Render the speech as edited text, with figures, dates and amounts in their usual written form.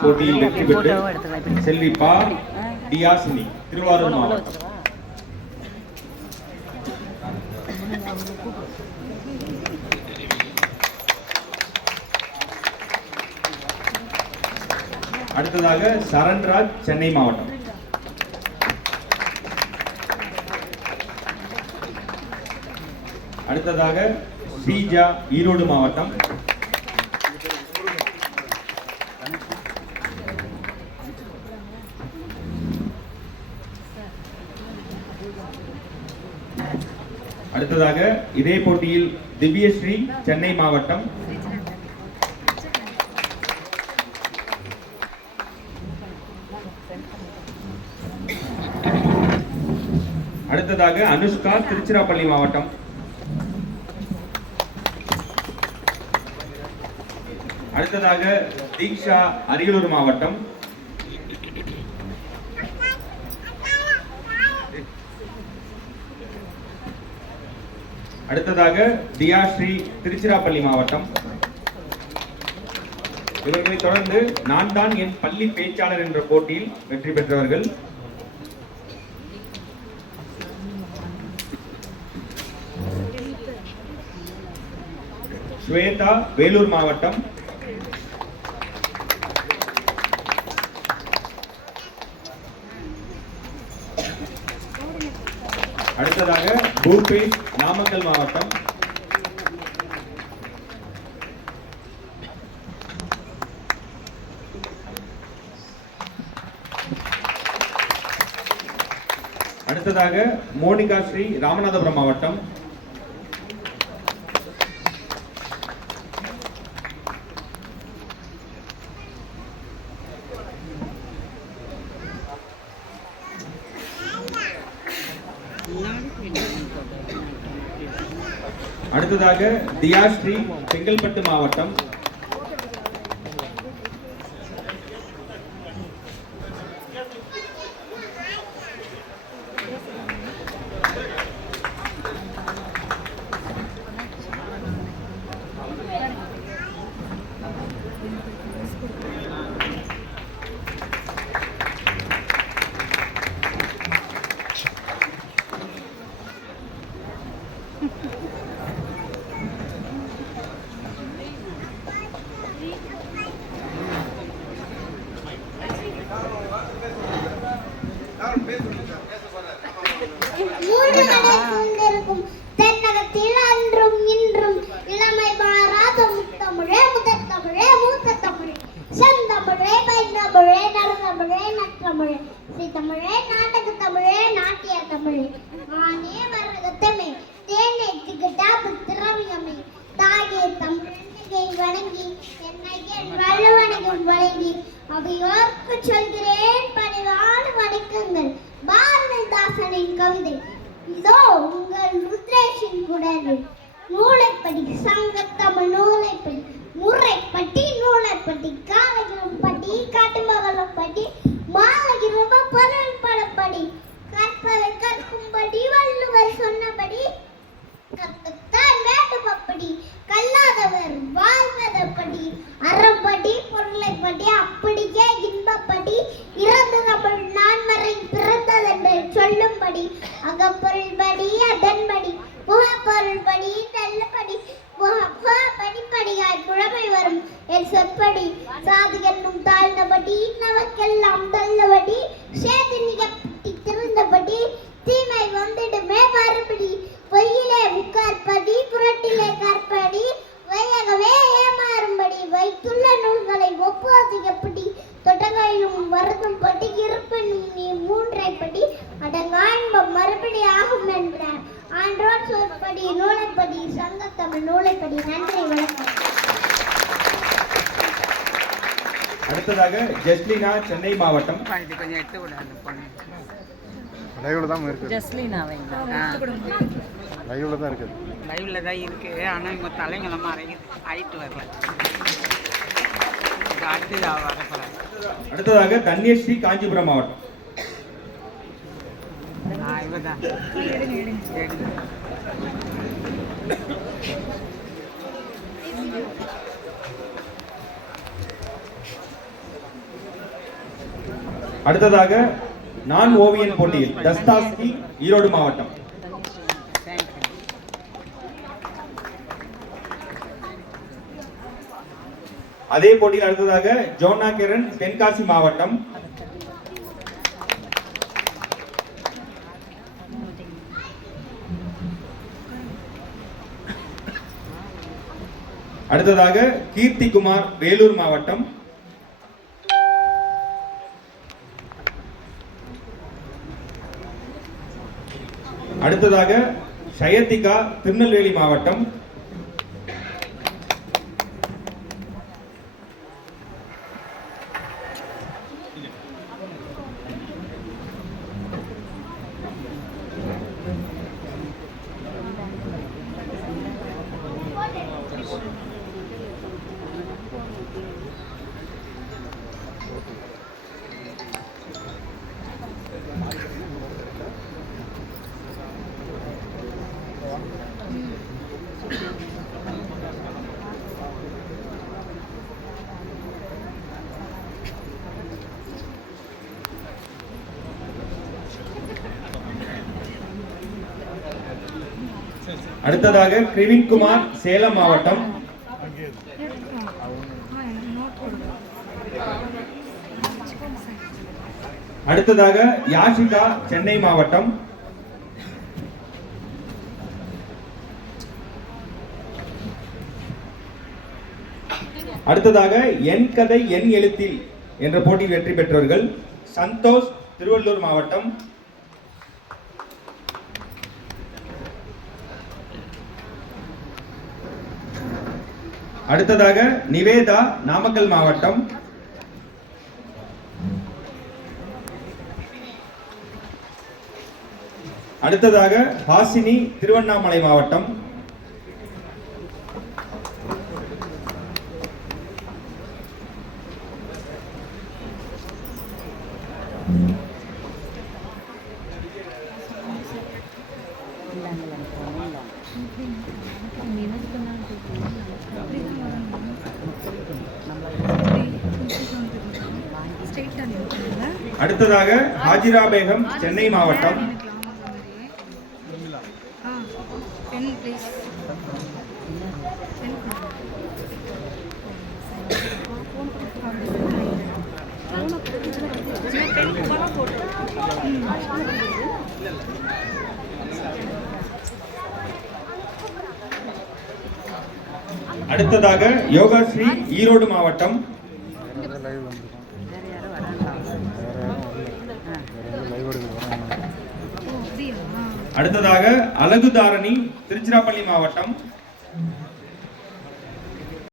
போட்டியில் வெற்றி பெற்று செல்வி பா டியாசினி, திருவாரூர் மாவட்டம். அடுத்ததாக சரண்ராஜ், சென்னை மாவட்டம். அடுத்ததாக ஸ்ரீஜா, ஈரோடு மாவட்டம். அடுத்ததாக இதே போட்டியில் திவ்யஸ்ரீ, சென்னை மாவட்டம். அடுத்ததாக அனுஷ்கா, திருச்சிராப்பள்ளி மாவட்டம். அடுத்ததாக தீக்ஷா, அரியலூர் மாவட்டம். அடுத்ததாக தியாஸ்ரீ, திருச்சிராப்பள்ளி மாவட்டம். இவர்களை தொடர்ந்து நான் தான் என் பள்ளி பேச்சாளர் என்ற போட்டியில் வெற்றி பெற்றவர்கள் ஸ்வேதா, வேலூர் மாவட்டம். அடுத்ததாக பூபேஷ், நாமக்கல் மாவட்டம். அடுத்ததாக மோனிகா ஸ்ரீ, ராமநாதபுரம் மாவட்டம். அடுத்ததாக தியாஸ்ரீ, செங்கல்பட்டு மாவட்டம். தென்னகத்தில் அன்றும் இன்றும் இளமை மாறாத முத்தமிழே, முதற் தமிழே, மூத்த தமிழே, செந்தமிழே, பைந்தமிழே, நறுந்தமிழே, நற்றமிழே, ஸ்ரீதமிழே, நாடக தமிழே, நாட்டிய தமிழே, ஆனே மரகத்தமே, தேனை திகட்டா புத்திரவியமே, தாயே தமிழை வணங்கி என்னை என் வள்ளுவனையும் வணங்கி அவையோர்க்கு சொல்கிறேன் பணிவான வணக்கங்கள். பாரதிதாசனின் கவிதை இதோ உங்கள் ருத்ரேஷின் குடல். நூலைப்படி, சங்கத்தமிழ் நூலைப்படி, முறைப்பட்டி நூலைப்படி, காலகிரம் படி, காட்டுமகலம் படி, மாலகிரம பொருள் படப்படி, கற்பவை கற்கும்படி வள்ளுவர் சொன்னபடி, கற்கத்தான் வேண்டுமப்படி, கல்லாதவர் வாழ்வதப்படி, அறப்படி பொருளைப்படி, அப்படியே இன்பப்படி, இறந்து தமிழ் நான்மறை பிறந்ததென்று சொல்லும்படி, அகப்பொருள்படி அதன்படி, புகப்பொருள்படி நல்லபடி, படிப்படியாய் புழமை வரும் என் சொற்படி, சாதி என்னும் தாழ்ந்தபடி நமக்கெல்லாம் தள்ளபடி, சேதி நிகப்பட்டி திருந்தபடி, தீமை வந்திடுமே மறுபடி, பொய்யிலே உட்கார்படி புரட்டிலே கற்படி, வையகவே ஏமாறும்படி, வைத்துள்ள நூல்களை ஒப்புவது எப்படி, தொடங்கையும் வருதும் படி, இருப்பினும் நீ மூன்றைப்படி, அடங்கான்பம் மறுபடி ஆகும் என்றார். ஆன்றோர் சொற்படி நூலைப்படி, சங்கத்தமிழ் நூலைப்படி. நன்றி, வணக்கம். அடுத்ததாக ஜஸ்லினா, சென்னை மாவட்டம். லைவ்ல தான் இருக்கு. ஜஸ்லினாவை லைவ்ல தான் இருக்கு. லைவ்ல தான் இருக்கு. ஆனா இவங்க தலைங்கள ஆயிட்டு வரல. அடுத்ததாக தன்யஸ்ரீ, காஞ்சிபுரம் மாவட்டம். இவதான் அடுத்ததாக நான் ஓவியன் போட்டியில் தஸ்தாஸ்கி ஈரோடு மாவட்டம். அதே போட்டியில் அடுத்ததாக ஜோனா கிரண் தென்காசி மாவட்டம். அடுத்ததாக கீர்த்திகுமார் வேலூர் மாவட்டம். அடுத்ததாக ஷயத்திகா திருநெல்வேலி மாவட்டம். அடுத்ததாக கிருவின்குமார் சேலம் மாவட்டம். அடுத்ததாக யாஷிகா சென்னை மாவட்டம். அடுத்ததாக என் கதை என் எழுத்தில் என்ற போட்டியில் வெற்றி பெற்றவர்கள் சந்தோஷ் திருவள்ளூர் மாவட்டம். அடுத்ததாக நிவேதா நாமக்கல் மாவட்டம். அடுத்ததாக ஹாசினி திருவண்ணாமலை மாவட்டம். அடுத்ததாக ஹாஜிரா பேகம் சென்னை மாவட்டம். அடுத்ததாக யோகாஸ்ரீ ஈரோடு மாவட்டம். அடுத்ததாக அழகுதாரணி திருச்சிராப்பள்ளி மாவட்டம்.